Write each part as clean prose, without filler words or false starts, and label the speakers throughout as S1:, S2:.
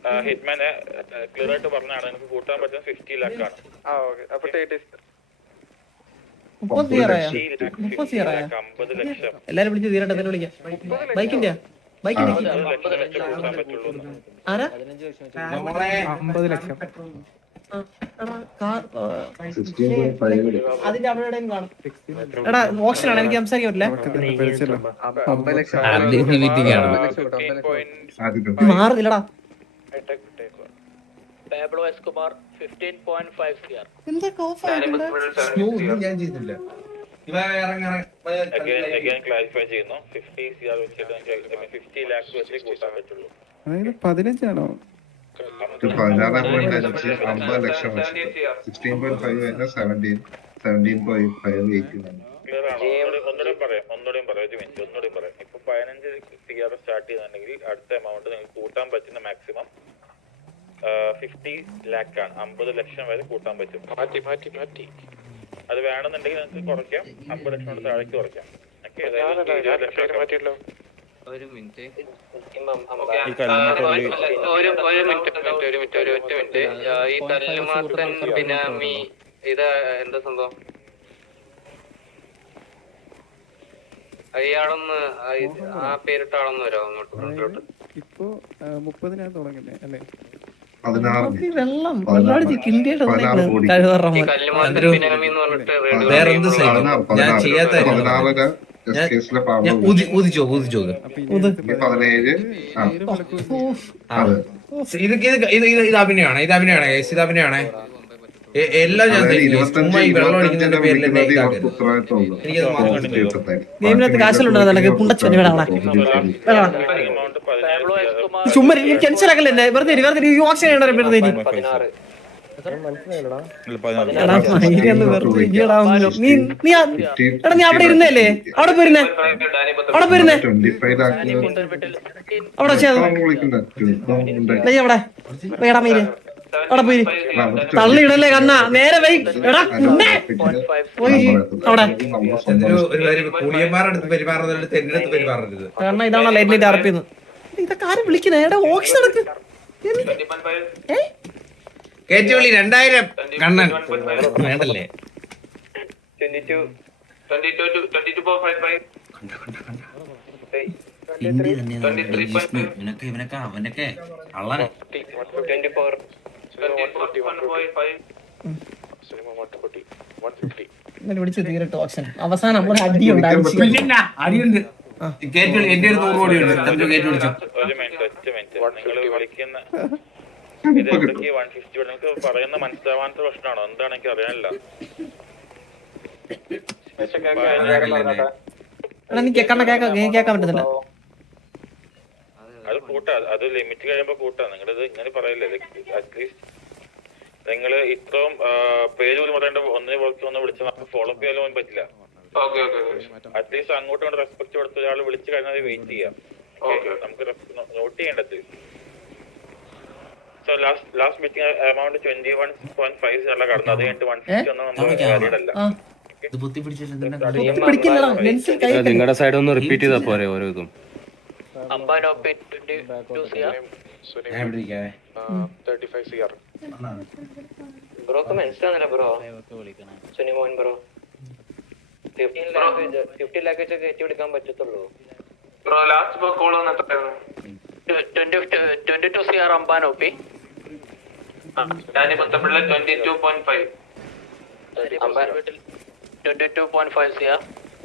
S1: ഹിറ്റ്മാനെ clear ആയിട്ട് പറഞ്ഞാണ് എനിക്ക് കൂട്ടാൻ പറ്റുന്ന 50 lakh ആണ്.
S2: എല്ലാരും വിളിച്ച് തീരട്ടെ, തന്നെ വിളിക്കാം. ബൈക്കിന്റെ ആരാ
S3: 50 ലക്ഷം
S2: അതിന്റെ അവിടെ കാണും. എടാ ഓപ്ഷനാണ്, എനിക്ക് സംസാരിക്കാൻ പറ്റില്ല. മാറുന്നില്ലടാ.
S4: Pablo Escobar 15.5 CR.
S2: എന്താ കോഫ് ആയിട്ടുണ്ട്?
S5: ഞാൻ ചെയ്തില്ല.
S1: Again clarify ചെയ്യുന്നു. 50 CR വെച്ചിട്ട് 50 lakhs വെച്ച് കൂട്ടാൻ പറ്റുള്ളൂ.
S3: 15 ആണോ?
S6: 16.5 50 ലക്ഷം വെച്ച് 16.5 കഴിഞ്ഞാൽ 17.5
S1: ക്ലിയർ ആണോ? ഒന്നുകൂടെയും പറയാം ഒരു മിനിറ്റ് ഒന്നുകൂടെയും പറയാം. ഇപ്പൊ 15 CR സ്റ്റാർട്ട് ചെയ്യുന്നുണ്ടെങ്കിൽ അടുത്ത എമൗണ്ട് നിങ്ങൾക്ക് കൂട്ടാൻ പറ്റുന്ന മാക്സിമം 50 lakh ആണ്. 50 ലക്ഷം വരെ കൂട്ടാൻ പറ്റും. അത് വേണമെന്നുണ്ടെങ്കിൽ നിങ്ങൾക്ക് കുറയ്ക്കാം. 50 ലക്ഷം കൊണ്ട് താഴേക്ക് കുറയ്ക്കാം.
S7: ഒരു മിനിറ്റ് ഈ തല്ലുമാത്തൻ ബിനാമി ഇത് എന്താ സംഭവം? അയാളൊന്ന് ആ പേരിട്ട ആളൊന്ന് വരാമോ അങ്ങോട്ട് ഫ്രണ്ടിലോട്ട്?
S3: ഇപ്പൊ 30 തുടങ്ങുന്നേ അല്ലേ?
S2: വെള്ളം ഇന്ത്യയുടെ
S7: കല്ലുമാത്തൻ ബിനാമി എന്ന് പറഞ്ഞിട്ട്
S5: ഞാൻ ചെയ്യാത്ത ഇത് അഭിനയമാണ്. എല്ലാം ഞാൻ വെള്ളം അടിക്കുന്നതിന്റെ പേരിൽ
S2: ഗെയിമിനകത്ത് കാശുണ്ടോ? ചുമ്മാ ടെൻഷൻ ആക്കല്ലേ, വെറുതെ ഓപ്ഷൻ ചെയ്യണ്ട. വെറുതെ നീ അവിടെ ഇരുന്നല്ലേ? അവിടെ പോയിരുന്നേ അവിടെ മീര് അവിടെ പോയി തള്ളിയിടല്ലേ കണ്ണാ, നേരെ വൈ എടാ പോയി അവിടെ. കാരണം ഇതാണോ ലൈറ്റ് അറപ്പിന്ന്. ഇതൊക്കെ ആരും വിളിക്കുന്നേ? എടാ ഓക്സിജൻ എടുക്ക്.
S5: കേറ്റുവിളി 2000 കണ്ണൻ വേണ്ടല്ലേ?
S7: 22 അവനൊക്കെ അള്ളനെ
S2: വിളിച്ചു തീരട്ടോ ഓപ്ഷൻ. അവസാനം നമ്മൾ അടിയുണ്ട്.
S5: എന്റെ ഒരു 100 കോടി ഉണ്ട്.
S1: ഒരു മിനിറ്റ് നിങ്ങൾ വിളിക്കുന്ന ഇത് എവിടേക്ക് 150 നിങ്ങൾക്ക് പറയുന്ന മനസ്സിലാവാത്ത പ്രശ്നമാണോ? എന്താണ് എനിക്ക് അറിയാനില്ല.
S2: കേൾക്കാൻ പറ്റുന്നില്ല.
S1: അത് കൂട്ടാ, അത് ലിമിറ്റ് കഴിയുമ്പോ കൂട്ടാ. നിങ്ങളിത് ഇങ്ങനെ പറയില്ലേ? അറ്റ്ലീസ്റ്റ് നിങ്ങൾ ഇത്രയും പേര് പോലും പറയേണ്ട ഒന്നിനെ പുറത്ത് ഒന്ന് വിളിച്ച് നമുക്ക് ഫോളോ അപ്പ് ചെയ്യാൻ പറ്റില്ല. അറ്റ്ലീസ്റ്റ് അങ്ങോട്ടും കൊണ്ട് റെസ്പെക്ട് കൊടുത്ത് ഒരാൾ വിളിച്ചു കഴിഞ്ഞാൽ വെയിറ്റ് ചെയ്യാം. നമുക്ക് നോട്ട് ചെയ്യേണ്ടത്. സോ ലാസ്റ്റ് മീറ്റിംഗ് എമൗണ്ട് 21.5 നല്ല കടന്നു. അത് കഴിഞ്ഞിട്ട് 150 ഒന്നും നമ്മൾ കാര്യമല്ല.
S8: നിങ്ങളുടെ സൈഡ് ഒന്ന് റിപ്പീറ്റ് ചെയ്താ പോരെ ഓരോ ഇതും.
S7: ബ്രോക്ക് മനസ്സിലാവുന്നില്ല ബ്രോ. സുനിമോൻ ബ്രോ 50 lakh വെച്ച് കയറ്റി പിടിക്കാൻ പറ്റത്തുള്ളൂ ബ്രോ. ലാസ്റ്റ് കോൾ വന്നിട്ടായിരുന്നു 22 CR അംബാൻ ഒപ്പി. ഡാനി പത്തപ്പിള്ള 22.5 അംബാൻ 22.5 CR.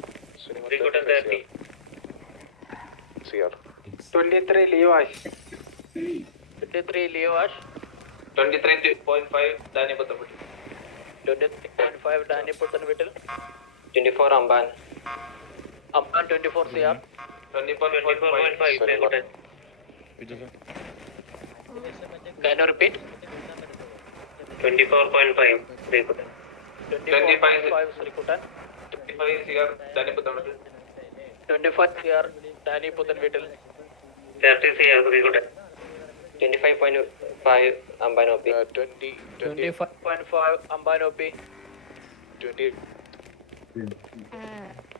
S7: 23 ലിയോവാഷ് 23.5 ഡാനി പത്തപ്പിള്ള 23.5 Danny Puthan Veettil 24 അംബാൻ 24 CR 24.5. Can you repeat? 24.5 Srikutan. 25 Srikutan. 25 CR Dani Putan Vittal. 25 CR Dani Putan Vittal. 30 CR Srikutan. 25.5 Ambanopi. 25.5 Ambanopi.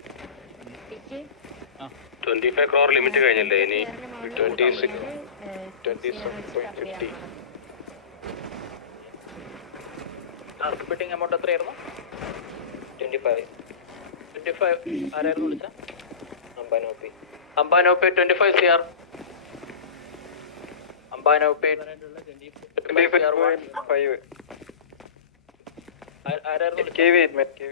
S7: 25 crore limit കഴിഞ്ഞല്ലേ? ഇനി 26
S1: 27.50.
S4: ലാസ്റ്റ് ബിഡിംഗ് എമൗണ്ട് എത്രയായിരുന്നു?
S7: 25.
S4: 25. ആരായിരുന്നു വിളിച്ച?
S7: അമ്പാനോപ്പി.
S4: അംബാനോപ്പി 25 CR. അംബാനോപ്പി
S7: 25.5.
S4: ആരായിരുന്നു വിളിച്ചത്?
S7: KV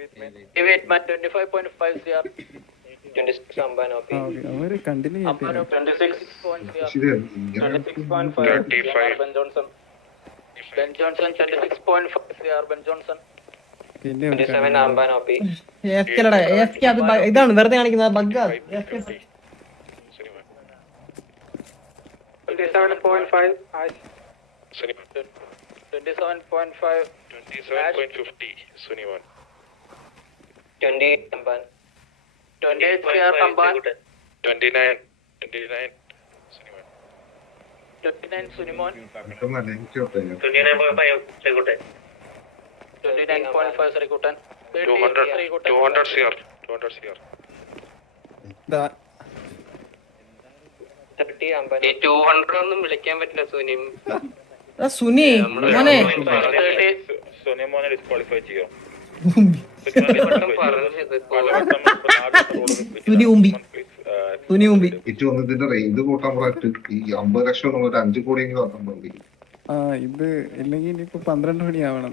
S4: 25.5 CR.
S7: 26 അമ്പാനോപ്പി.
S3: ആ ഓക്കെ അവര് കണ്ടിന്യൂ ചെയ്യട്ടെ.
S4: അംബാനോപ്പി 26.0.
S6: ശരിയാണ് ഇങ്ങനെ
S1: 35.
S4: Ben Johnson 26.5 CR. Ben Johnson
S3: പിന്നെ ഒരു
S7: 27 അമ്പാനോപ്പി.
S2: AFK അല്ലടാ, AFK അത് ഇതാണ് വെറുതെ കാണിക്കുന്നത് ബഗ്ഗാ.
S7: 27.5 ആഷ്.
S4: 27.5
S1: 27.50. Sunivan.
S7: 20 അമ്പാൻ.
S4: 28 CR. അംബാൻ
S1: 29. Sunivan.
S4: 29 സുനിമോൻ
S6: പെട്ടെന്ന് അലയിച്ചോട്ടെ
S7: 29.5 ശ്രീകുട്ടൻ.
S4: 29.5 ശ്രീകുട്ടൻ
S1: 200
S4: ശ്രീകുട്ടൻ
S1: 200 CR. 200 CR.
S3: ദാ-
S7: 30 അമ്പാനോപ്പി. 200 ഒന്നും വിളിക്കാൻ പറ്റില്ല സുനിം.
S2: എടാ സുനി മോനെ
S1: സോനിയമോനെ ഡിസ്ക്വാളിഫൈ ചെയ്യാം.
S2: സുനി ഉമ്പി സുനി ഉമ്പി
S6: ഇറ്റ് വന്നതിന്റെ റേഞ്ച് കൂട്ടാൻ പറഞ്ഞിട്ട് ഈ 50 ലക്ഷം എന്നുള്ളത് 5 കോടിയെങ്കിലും ആക്കാൻ മതി.
S3: ആ ഇത് ഇല്ലെങ്കിൽ ഇനിയിപ്പോ 12 മണിയാവണം.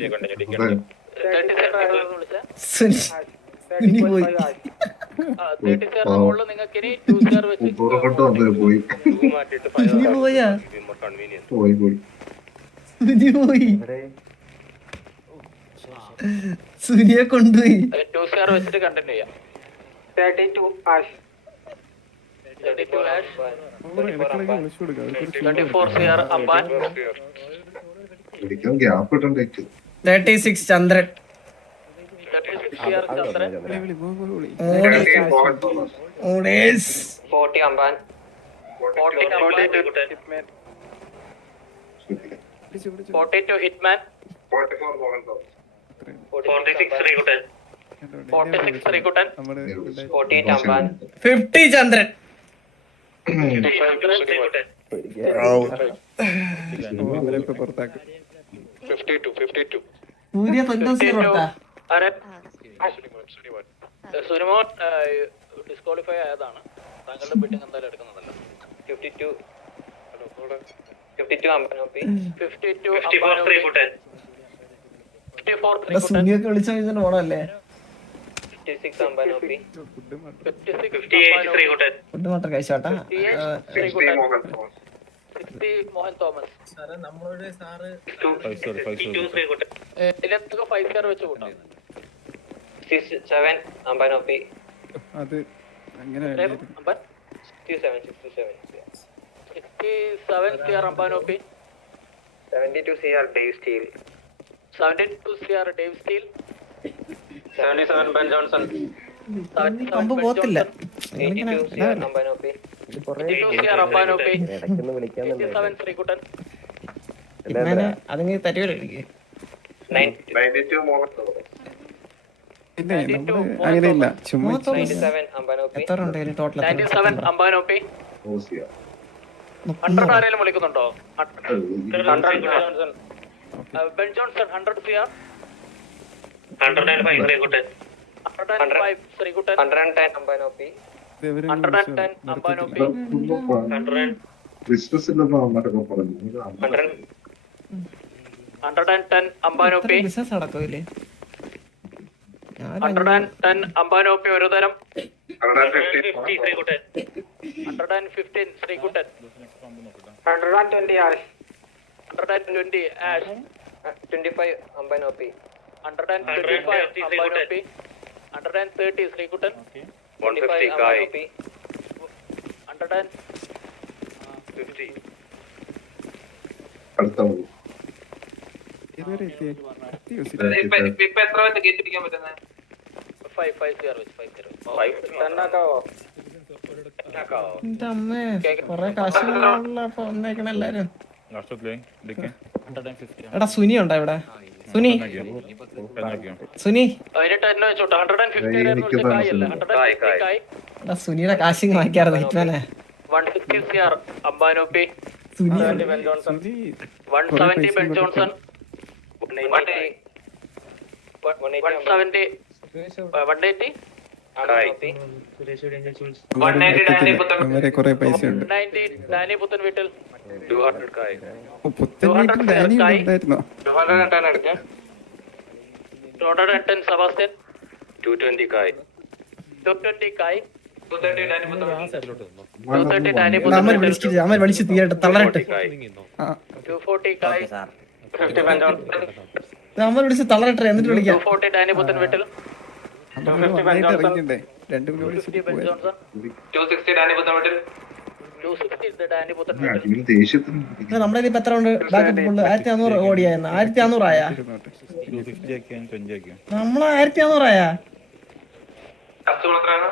S2: സുനി സുനി പോയി
S4: നിങ്ങൾക്ക് ഇനി 2 CR വെച്ച്
S6: ഉറപ്പിട്ട് വന്നത് പോയി
S2: സുനി പോയാ
S6: പോയി പോയി
S2: സുനി പോയി സുനിയെ കൊണ്ടുപോയി
S4: 2 CR വെച്ചിട്ട് കണ്ടിന്യൂ ചെയ്യാം.
S7: 32 ആഷ്.
S4: 32 ആഷ്
S3: ഇടയ്ക്കിടയ്ക്ക് വിളിച്ചു കൊടുക്കുക. അവർക്കൊരു
S4: 24 CR. അംബാൻ
S6: പിടിക്കാൻ ഗ്യാപ്പ് ഇട്ടേക്ക്
S2: 36 ചന്ദ്രൻ
S4: 36 CR. ചന്ദ്രൻ
S3: വിളി, വിളി, പോ, പോ, വിളി.
S2: ഓടേസ്
S7: 40 അമ്പാൻ.
S4: 40 അംബാൻ
S3: വിളിച്ചു, വിളിച്ചു.
S4: 42 ഹിറ്റ്മാൻ 46 ശ്രീകുട്ടൻ 46 ശ്രീകുട്ടൻ
S3: നമ്മള്
S7: 48 അമ്പാൻ.
S2: 50 ചന്ദ്രൻ
S3: അവരൊക്കെ പുറത്താക്കും.
S1: 52.
S2: സൂര്യ 90
S4: ആരെ? സുനിമോൻ ഡിസ്ക്വാളിഫൈ ആയതാണ്. താങ്കളുടെ ബിഡിംഗ് എന്തായാലും എടുക്കുന്നതല്ല.
S7: 52 അമ്പാനോപ്പി.
S4: 52 ശ്രീകുട്ടൻ 54 ശ്രീകുട്ടൻ
S2: സുനിയൊക്കെ വിളിച്ച ഓണല്ലേ
S7: 56 അമ്പാനോപ്പി.
S3: ഫുഡ് മാത്രം.
S4: 58 ശ്രീകുട്ടൻ
S2: ഫുഡ് മാത്രം കഴിച്ചോട്ടാ
S4: ശ്രീകുട്ടൻ 60 മോഹൻ തോമസ്.
S7: 52 ശ്രീകുട്ടൻ.
S4: ഇതിലെന്തൊക്കെ 5 CR വെച്ച് കൂട്ടാം.
S7: 67 അമ്പാനോപ്പി.
S3: അത് അങ്ങനെ
S4: അംബാൻ
S7: 67
S4: 67 CR. അംബാനോപ്പി
S7: 72 CR Dave Steel.
S4: 72 CR. Dave Steel
S7: 77 Ben Johnson.
S2: പമ്പ് പോത്തില്ല
S7: 82 CR അമ്പാനോപ്പി.
S4: 82 CR. അംബാനോപ്പി 87 ശ്രീകുട്ടൻ
S2: അതിന് തരുവല്ലോ എനിക്ക്
S7: 92
S3: പിന്നെ നമ്മള് അങ്ങനെയില്ല ചുമ്മാ
S7: 97 അമ്പാനോപ്പി.
S2: എത്ര ഉണ്ട് ടോട്ടൽ
S4: 97 അംബാനോപ്പി. 100 ആരെങ്കിലും വിളിക്കുന്നുണ്ടോ? 100 Ben Johnson 100 CR.
S7: 105 Sreekuttan.
S4: 105 Sreekuttan
S7: 110 അമ്പാനോപ്പി.
S4: 110 അംബാനോപ്പി.
S6: ബിസിനസ് ഇല്ലെന്ന് അമ്മട്ടൊക്കെ പറഞ്ഞു
S4: 110 അംബാനോപ്പി.
S2: ബിസിനസ് നടക്കില്ലേ
S4: 110 അംബാനോപ്പി ഒരു തരം.
S7: 150 ശ്രീകുട്ടൻ.
S4: 115 ശ്രീകുട്ടൻ
S7: 120 ആഷ്.
S4: 120 ആഷ്.
S7: 25 അമ്പാനോപ്പി.
S4: 125 അംബാനോപ്പി. 130 ശ്രീകുട്ടൻ
S7: 150 അമ്പാനോപ്പി.
S4: 150
S6: അടുത്ത
S3: ഇതുവരെ എത്തിയേ
S7: ഇപ്പൊ എത്ര വെച്ച് കേട്ടിരിക്കാൻ പറ്റുന്നത്?
S4: 5 CR വെച്ച് 5 CR.
S2: എന്റെ അമ്മേ കൊറേ കാശുള്ള വന്നേക്കണ എല്ലാരും. എടാ സുനി ഉണ്ടോ ഇവിടെ? സുനി സുനി
S4: അതിനിട്ട് എന്നെ വെച്ചോട്ടെ. 150 കായല്ലേ? 150 കായ്.
S2: എടാ സുനിയുടെ കാശിങ് വാങ്ങിക്കാറുണ്ട് ഹിറ്റ്മാനെ.
S4: 160 CR. അംബാനോപ്പി
S2: Suni
S4: Ben Johnson.
S3: Suni
S4: 170 Ben Johnson. 180. 170. 180.
S3: 180 കുറെ പൈസ ഉണ്ട്
S4: 190 ഡാനി പുത്തൻ വീട്ടിൽ.
S7: 200 കായ്.
S3: പുത്തൻ വീട്ടിൽ ഡാനി ഉണ്ടായിരുന്നോ
S7: 210 എടുക്കാം.
S4: 210 സെബാസ്റ്റ്യൻ.
S7: 220 കായ്.
S4: 220 കായ്.
S7: 230 ഡാനി പുത്തൻ
S4: 230 ഡാനി പുത്തൻ
S2: അമർ
S4: വീട്ടിൽ.
S2: വിളിച്ചിട്ട് അമർ വിളിച്ച് തീരട്ടെ തളരട്ടെ
S7: കായ്.
S3: ആ
S4: 240 കായ്.
S7: 50 Ben Johnson.
S2: അമർ വിളിച്ച് തളരട്ടെ എന്നിട്ട് വിളിക്കാം
S4: 240 ഡാനി പുത്തൻ വീട്ടിൽ.
S3: നന്നായിട്ട് ഇറങ്ങിണ്ടേ 2 kilo
S4: 50 Ben Johnson.
S7: 260 Danny Puthan Veettil.
S4: 260 Danny Puthan വീട്ടിൽ.
S6: അടിയിൽ ദേഷ്യത്തിന്
S2: ഇത് നമ്മുടെ കയ്യിൽ ഇപ്പൊ എത്ര ഉണ്ട് ബാക്കപ്പ് ഫുള്ള് 1400 ഓടിയായിരുന്നു 1400 ആയാ നമ്മള് 1400 ആയാ
S7: കസ്റ്റമർ എത്രയാണ്?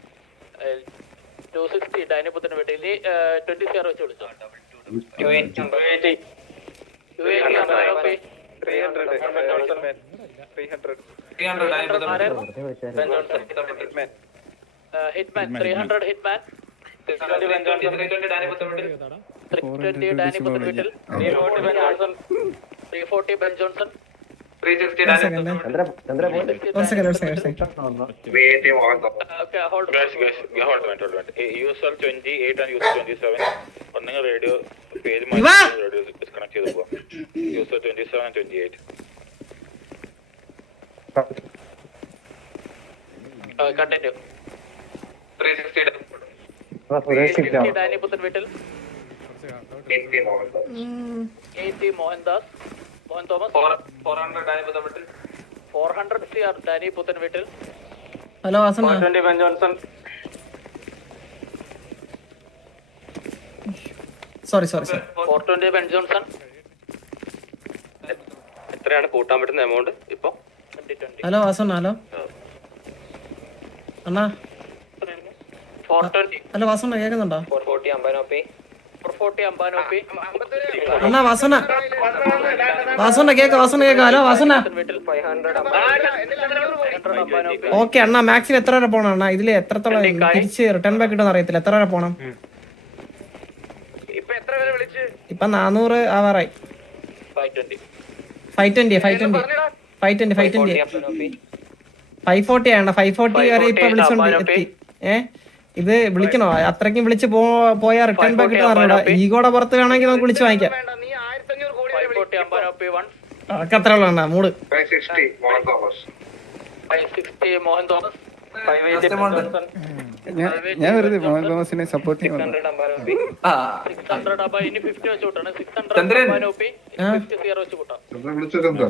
S4: 260 ഡാനി പുത്തൻ വീട്ടിൽ. 20 CR വെച്ച് വിളിച്ചോ.
S7: 280.
S4: 280 അമ്പാനോപ്പി.
S7: 300 Ben Johnson. 300 Dani Puthan Veettil. Ben Johnson.
S4: Hitman 300 hitman.
S7: 320 Danny Puthan Veettil.
S4: 320 Danny Puthan വീട്ടിൽ. 340 Ben Johnson. 340 Ben Johnson.
S7: 360 Danny Puthan Veettil.
S2: ഒരു second
S4: Okay, hold on.
S1: Guys, hold on. User 28 and user 27. ഒന്നെങ്കിൽ റേഡിയോ പേര് മാറ്റി റേഡിയോ ഡിസ്കണക്ട് ചെയ്ത് പോവാം. User 27 and 28.
S4: Continue.
S7: 360
S4: 360 Danny Puthan വീട്ടിൽ.
S7: 80
S4: 80 Mohandas. Mohan Thomas.
S7: 400 Dani Puthan വീട്ടിൽ.
S4: 400 CR Dani Puthan വീട്ടിൽ.
S2: ഹലോ വാസന
S7: 420 Ben Johnson.
S2: Sorry
S4: 420 Ben Johnson.
S7: എത്രയാണ് കൂട്ടാൻ പറ്റുന്ന എമൗണ്ട് ഇപ്പൊ?
S4: 2020.
S2: ഹലോ വാസന ഹലോ അണ്ണാ
S4: 420.
S2: ഹലോ വാസന കേൾക്കുന്നുണ്ടോ
S7: 440 അമ്പാനോപ്പി.
S4: 440 അമ്പാനോപ്പി.
S2: അണ്ണാ വാസന കേക്ക ഹലോ വാസന
S4: വീട്ടിൽ.
S7: 500
S4: 500 അമ്പാനോപ്പി.
S2: ഓക്കെ അണ്ണാ മാക്സിമം എത്ര വരെ പോണം അണ്ണാ ഇതില് എത്രത്തോളം തിരിച്ച് റിട്ടേൺ ബാക്ക് കിട്ടുമെന്ന് അറിയത്തില്ല എത്ര വരെ പോണം ഇപ്പൊ 400 ആവാറായി
S4: 520.
S2: 520 540 ആണ് 540 വരെ ഇപ്പൊ വിളിച്ചോണ്ട് എത്തി ഇത് വിളിക്കണോ അത്രയ്ക്കും വിളിച്ച് പോയാ റിട്ടേൺ ബാക്ക് കിട്ടുന്ന പറഞ്ഞോ ഈഗോടെ പുറത്ത് വേണമെങ്കിൽ നമുക്ക് വിളിച്ച് വാങ്ങിക്കാം
S4: 540 അമ്പാനോപ്പി 1.
S2: അതൊക്കെ അത്ര ഉള്ളു മൂട്
S6: 560 Mohan Thomas.
S4: 560 Mohan Thomas.
S7: 580 Ben Johnson.
S3: ഞാൻ വെറുതെ മോഹൻ തോമസിനെ സപ്പോർട്ട് ചെയ്യുന്നു
S7: 600 അമ്പാനോപ്പി.
S4: 600 അപ്പൊ ഇനി 50 വെച്ച് കൂട്ടാണ്. 600 അമ്പാനോപ്പി. 50 CR വെച്ച് കൂട്ടാം.
S6: വിളിച്ചൊക്കെ എന്താ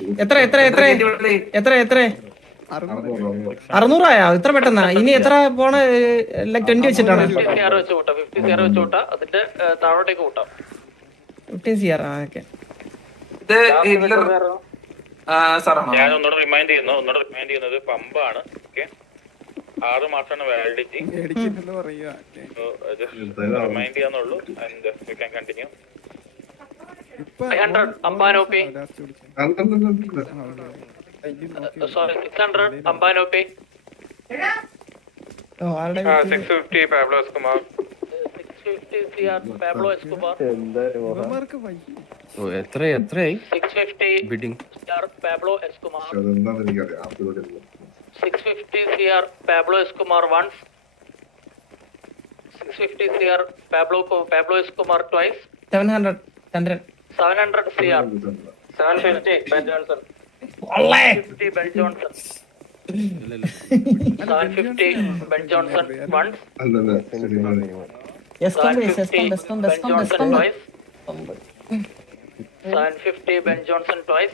S2: എത്ര 600 ആയാ ഇത്ര പെട്ടെന്നാ ഇനി എത്ര പോണ 20 വെച്ചിട്ടാണ്
S4: 50 CR വെച്ച് കൂട്ടാം. 50 CR വെച്ച് കൂട്ടാം. അതിന്റെ താഴോട്ടേക്ക് കൂട്ടാം.
S2: 15 CR ഓക്കെ
S1: ഞാൻ ഒന്നുകൂടെ റിമൈൻഡ് ചെയ്യുന്നത് പമ്പാണ്. ഓക്കെ 6 മാസമാണ് വാലിഡിറ്റി.
S3: മേടിക്കില്ലെന്ന് പറയുക
S1: റിമൈൻഡ് ചെയ്യാന്നുള്ളൂ. And you can continue.
S3: ഇപ്പൊ
S4: 500 അമ്പാനോപ്പി. സോറി 600 അമ്പാനോപ്പി.
S7: 650 Pablo Escobar.
S4: 650 CR Pablo Escobar.
S3: ഇവന്മാർക്ക് വയ്യ
S8: എത്രയായി
S4: 650
S8: ബിഡിങ്
S4: CR പാബ്ലോ എസ്കോബാർ.
S6: അതെന്താന്ന് എനിക്കറിയാം
S4: 650 CR Pablo Escobar once. 650 CR Pablo Escobar twice.
S2: 700
S4: 700 CR.
S7: 750 Ben Johnson.
S4: 750 Ben Johnson. 750 Ben Johnson once.
S6: അല്ലല്ല ശരി
S2: discount
S4: Ben Johnson twice. 750 Ben Johnson twice.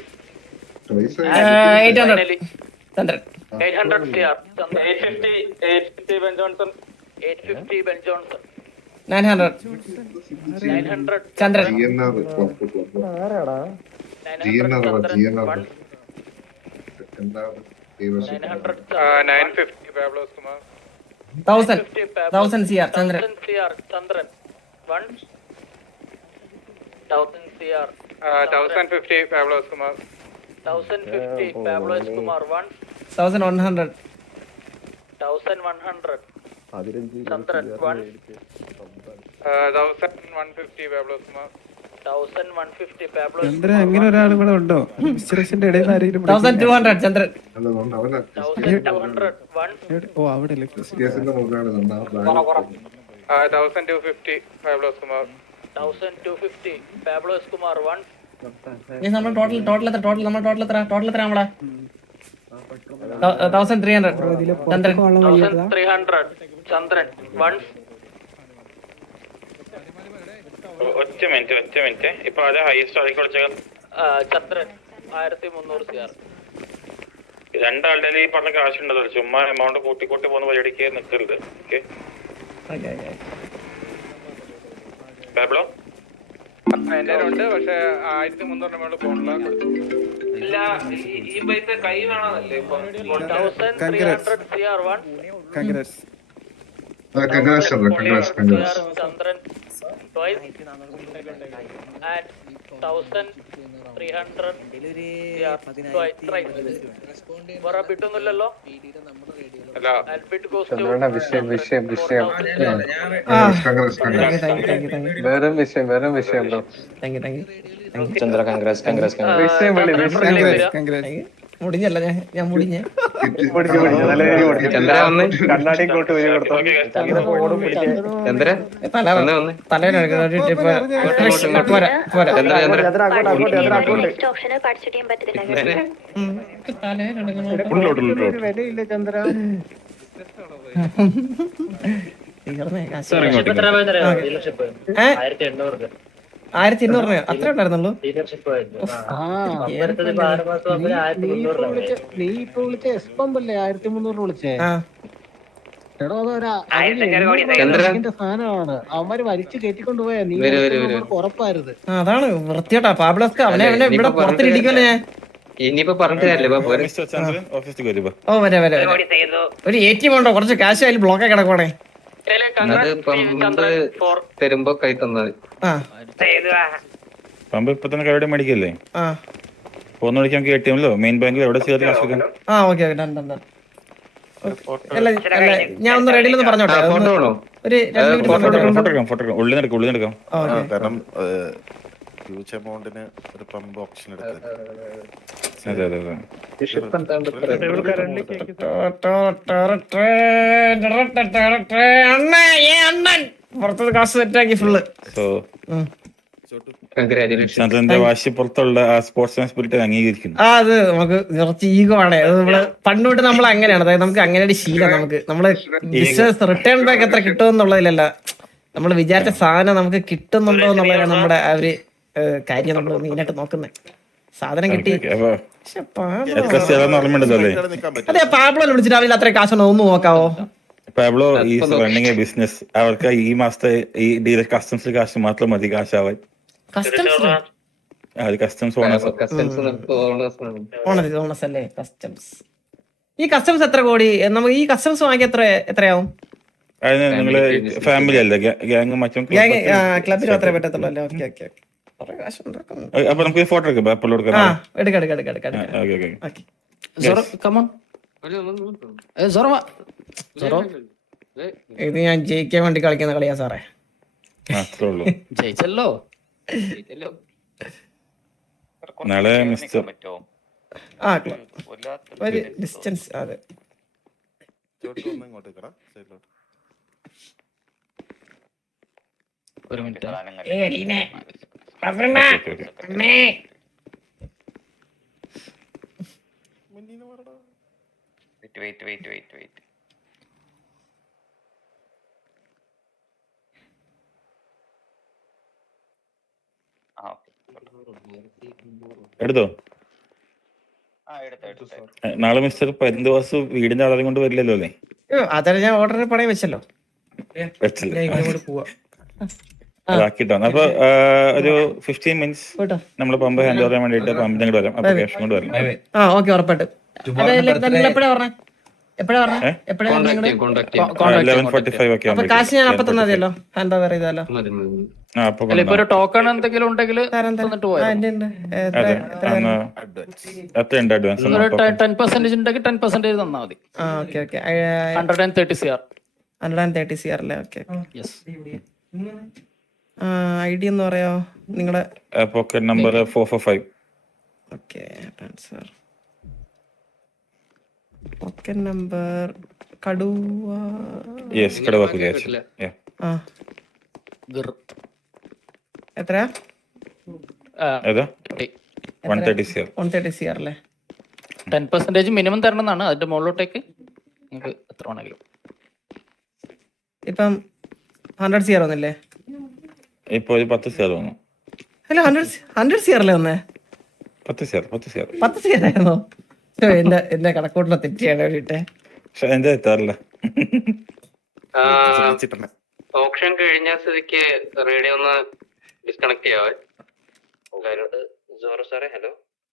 S2: 800
S4: Finally 800 CR.
S7: 850 Ben Johnson.
S4: 850 Ben Johnson.
S2: 900
S4: 900
S2: Chandran
S6: GNR
S4: once.
S6: എന്താണ്
S4: 900
S7: 950 Pablo Escobar.
S2: 1000 CR Chandran
S4: 1000 CR Chandran once. 1000 CR
S7: 1050 Pablo Escobar.
S4: 1050 Pablo Escobar once.
S2: 1100
S4: 1100 Chandran once. 1150 Pablo
S3: Chandra അങ്ങനെ ഒരാളും കൂടെ ഉണ്ടോ മിസ്റ്ററേഷന്റെ ഇടയിൽ നിന്ന് ആരെങ്കിലും
S2: 1200 ചന്ദ്രൻ.
S6: അതുകൊണ്ട് അവനെ
S4: 1200 1
S3: ഓ അവിടെ അല്ലേ
S6: കേസിന്റെ മുകളിലാണ് നിന്ന്
S4: 1250 Pablo Escobar 1
S2: നമ്മൾ ടോട്ടൽ എത്ര നമ്മളെ 1300 ചന്ദ്രൻ.
S4: 1300 Chandran 1
S1: ഒറ്റ മിനിറ്റ് ഇപ്പൊ അത് ഹൈസ്റ്റ് ആക്കി വിളിച്ചാൽ
S4: Chandran 1300 CR
S1: രണ്ടാളുടെ ഈ പറഞ്ഞ കാശുണ്ടല്ലോ ചുമ്മാ എമൗണ്ട് കൂട്ടി പോകുന്ന പരിപാടിക്ക് നിൽക്കരുത്. ഓക്കെ പാബ്ലോ
S4: എന്റെ ഉണ്ട് പക്ഷെ 1300 മേളിൽ പോകണില്ല.
S7: ഇല്ല ഈ പൈസ കൈ വേണമെന്നല്ലേ ഇപ്പൊ
S4: 1300 CR 1
S3: congrats.
S6: Congrats congrats.
S4: Chandran twice and 1300 twice വേറെ ബിട്ടൊന്നുമില്ലല്ലോ. Albit goes to
S6: congrats congrats.
S8: വേറെ വിഷയം ബ്രോ. ചന്ദ്ര കൺഗ്രാസ്
S2: മുടിഞ്ഞല്ല ഞാൻ മുടിഞ്ഞേ.
S8: ചന്ദ്ര വന്ന് കണ്ണാടി ഇങ്ങോട്ട് വരി കൊടുത്തോ. ചന്ദ്ര
S2: $1800 അത്ര ഉണ്ടായിരുന്നുള്ളൂ.
S9: നീ ഇപ്പൊ വിളിച്ച എസ്പമ്പല്ലേ 1300 വിളിച്ചേ? എടോ സാധനമാണ് അവന്മാര് വലിച്ചു കയറ്റിക്കൊണ്ട് പോയാ നീ ഉറപ്പായിരുന്നു.
S2: അതാണ് വൃത്തിയോട്ടാ പാബ്ലോസ്ക അവനെ ഇവിടെ പുറത്തിരിക്കുമല്ലോ ഞാൻ.
S8: ഇനിയിപ്പോ പറഞ്ഞിട്ട് കാര്യമില്ല.
S2: ഓ വരെ ഒരു ATM ഉണ്ടോ? കുറച്ച് കാശ് അതിൽ ബ്ലോക്കായി കിടക്കുവാണേ.
S8: അത് പമ്പ് തരുമ്പോ കൈ തന്നാൽ
S1: പമ്പ് ഇപ്പൊ തന്നെ കൈയുടെ മേടിക്കല്ലേ പോകുന്ന വഴിക്ക് നമുക്ക് ATM മെയിൻ ബാങ്കിൽ എവിടെ ചേർത്ത് കാശ് വെക്കാം.
S2: ഓക്കെ ഞാൻ ഒന്ന് റെഡിയിലൊന്ന് പറഞ്ഞോട്ടെ. ഒരു 2 മിനിറ്റ്
S1: ഫോട്ടോ എടുക്കാം ഉള്ളിൽ നടക്കാം.
S10: കാരണം ഹ്യൂജ് എമൗണ്ടിന് ഒരു പമ്പ് ഓപ്ഷൻ എടുത്തത്.
S1: അതെ
S2: പുറത്തത് കാശ് സെറ്റാക്കി ഫുള്ള്.
S1: ചന്ദ്രന്റെ വാശി പുറത്തുള്ള ആ സ്പോർട്സ്മാൻ സ്പിരിറ്റ് അംഗീകരിക്കുന്നു.
S2: അത് നമുക്ക് കുറച്ച് ഈഗോ ആണ്. അത് നമ്മള് പണ്ട് തൊട്ട് നമ്മൾ അങ്ങനെയാണ്. അതായത് നമുക്ക് അങ്ങനെ ഒരു ശീലം നമ്മള് ബിസിനസ് റിട്ടേൺ ബാക്ക് എത്ര കിട്ടുമെന്നുള്ളതിലല്ല, നമ്മൾ വിചാരിച്ച സാധനം നമുക്ക് കിട്ടുന്നുണ്ടോ എന്നുള്ളതാണ് നമ്മുടെ ആ ഒരു കാര്യം നമ്മൾ മെയിനായിട്ട് നോക്കുന്നത്. സാധനം കിട്ടി. അതെ പാബ്ലോ വിളിച്ചിട്ട് അവരിൽ അത്ര കാശുണ്ടോ ഒന്ന് നോക്കാവോ?
S1: Pablo is running a business. അവർക്ക് ഈ മാസത്തെ ഈ കസ്റ്റംസ് കാശ് മാത്രം മതി കാശാവാൻ. കസ്റ്റംസ് ഓണസ്
S2: അല്ലേ കസ്റ്റംസ്. ഈ കസ്റ്റംസ് എത്ര കോടി നമുക്ക് ഈ കസ്റ്റംസ് വാങ്ങിയ എത്രയാവും?
S1: അതിന് നിങ്ങള് ഫാമിലി അല്ലേ ഗ്യാങ് മറ്റും
S2: ക്ലബിൽ മാത്രമേ പറ്റത്തുള്ളൂ അല്ലേ? ഓക്കെ
S1: അപ്പൊ നമുക്ക് ഫോട്ടോ എടുക്കാം. അപ്ലോഡ്
S2: ഇത് ഞാൻ ജയിക്കാൻ വേണ്ടി കളിക്കുന്ന കളിയാ സാറേ.
S4: ജയിച്ചല്ലോ.
S1: നാളെ മിസ്റ്റർ
S2: ഒരു ഡിസ്റ്റൻസ്. അതെ
S4: ഒരു മിനിറ്റ്.
S7: വെയിറ്റ്
S1: എടുത്തോ? നാളെ മിസ്റ്റർ പരിന്തവാസു വീടിന്റെ ആളെ കൊണ്ട് വരില്ലല്ലോ അല്ലേ?
S2: അതാണ് ഞാൻ ഓർഡർ പണയം വെച്ചല്ലോ.
S1: ആക്കിട്ടോ. അപ്പൊ ഒരു 15 മിനിറ്റ്സ് നമ്മള് പമ്പ് ഹാൻഡ് ഓവർ ചെയ്യാൻ വേണ്ടിട്ട് പമ്പിന്റെ അങ്ങോട്ട് വരാം. അപ്പൊ ക്യാഷ് കൊണ്ട് വരാം.
S2: ഓക്കെ ഉറപ്പായിട്ടും. എപ്പോഴാ പറഞ്ഞേ? എപ്പോഴാ
S1: 11:45 ഒക്കെ
S2: അപ്പൊ കാശ് ഞാൻ അപ്പൊ തന്നാ മതിയല്ലോ? ഹാൻഡ് ഓവർ ചെയ്താലോ?
S4: ഇപ്പൊ ഒരു ടോക്കൺ എന്തെങ്കിലും ഉണ്ടെങ്കിൽ തന്നിട്ട് പോയാ 10% ഉണ്ടെങ്കിൽ 10% തന്നാ മതി.
S2: 130
S4: 130 CR.
S2: 130 CR അല്ലേ? ഓക്കെ ID എന്ന് പറയാ നിങ്ങളുടെ
S1: pocket number 445.
S2: Okay transfer pocket number കടുവ
S1: യെസ് കടുവ കുരിയാച്ചൻ.
S2: ആ എത്ര
S1: ഏതാ 130 CR.
S2: 130 CR അല്ലേ?
S4: 10% മിനിമം തരണം എന്നാണ്. അതിന്റെ മുകളിലോട്ടേക്ക് നിങ്ങൾക്ക് എത്ര വേണമെങ്കിലും.
S2: ഇപ്പം 100 CR ഒന്നില്ലേ?
S1: ഇപ്പൊ ഒരു 10 CR വന്നു.
S2: അല്ല 100 CR അല്ലേ വന്നേ?
S1: 10 CR
S2: 10 CR ആയിരുന്നോ? എന്റെ കണക്കൂട്ടിനെ തെറ്റിയാണ് വേണ്ടിട്ടെ.
S1: പക്ഷെ എന്റെ എത്താറില്ല.
S7: ഓപ്ഷൻ കഴിഞ്ഞ സ്ഥിതിക്ക് റേഡിയോ ഒന്ന് ഡിസ്കണക്ട് ചെയ്യാവേ.
S8: ജോറോ സാറേ, ഹലോ.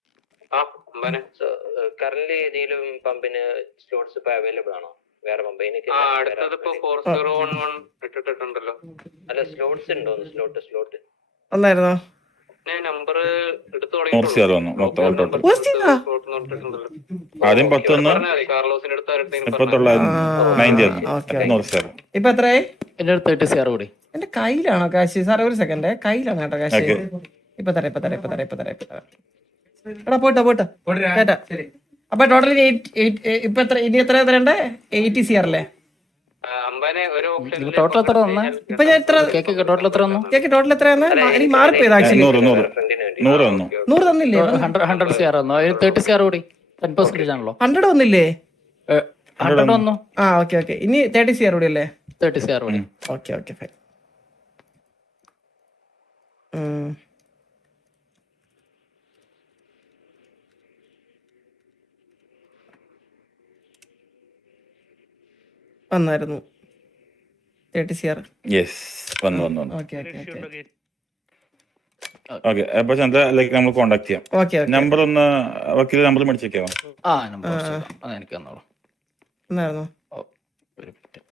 S7: കറന്റ് ഏതെങ്കിലും പമ്പിന് സ്ലോട്ട്സ് ഇപ്പൊ അവൈലബിൾ ആണോ? വേറെ പമ്പ് അടുത്തതിപ്പോ 4011 ഇട്ടിട്ടുണ്ടല്ലോ. അല്ല സ്ലോട്ട്സ് ഉണ്ടോ? സ്ലോട്ട്
S2: ഒന്നായിരുന്നോ?
S7: നമ്പർ എടുത്തു
S1: 100 CR വന്നു മൊത്തം ഓൾ ടോട്ടൽ. ആദ്യം 10 വന്നു,
S7: കാർലോസിന്റെ അടുത്ത്
S1: ഇപ്പൊ 990 വന്നു. 100 CR.
S2: ഇപ്പൊ എത്രയായി?
S4: എന്റെ അടുത്ത് 30 CR കൂടി.
S2: എന്റെ കയ്യിലാണോ കാശ്? സാറേ ഒരു സെക്കൻഡ്, കയ്യിലാണ് കേട്ടോ കാശ്. ഇപ്പൊ തരാം. എടാ പോട്ടോ കേട്ടാ. അപ്പൊ ടോട്ടൽ ഇപ്പൊ എത്ര, ഇനി എത്ര തരണ്ടേ? 80 CR അല്ലേ?
S4: ടോട്ടൽ എത്ര തന്നേ?
S2: ഇപ്പൊ ഞാൻ എത്ര
S4: കേക്ക് ടോട്ടൽ എത്ര തന്നു?
S2: കേക്ക് ടോട്ടൽ എത്രയാന്ന് എനിക്ക് മാറിപ്പോയത് ആക്ച്വലി.
S1: 100 വന്നു.
S2: 100 തന്നില്ലേ?
S4: 100 CR തന്നു. 30 CR കൂടി 10% ആണല്ലോ.
S2: 100 വന്നില്ലേ?
S4: 100 വന്നു.
S2: ആ ഓക്കെ ഇനി 30 CR കൂടി അല്ലേ?
S4: 30 CR കൂടി.
S2: Okay fine. വന്നായിരുന്നു 30 CR.
S1: യെസ് വന്നു.
S2: ഓക്കെ
S1: ഓക്കെ അപ്പൊ ചന്ദ്ര ലൈക്ക് നമ്മൾ കോണ്ടാക്ട് ചെയ്യാം.
S2: ഓക്കെ
S1: നമ്പർ ഒന്ന് വക്കീൽ നമ്പർ മേടിച്ചേക്കാവോ?
S4: നമ്പർ എനിക്ക് തന്നോളൂ.
S2: എന്നായിരുന്നു?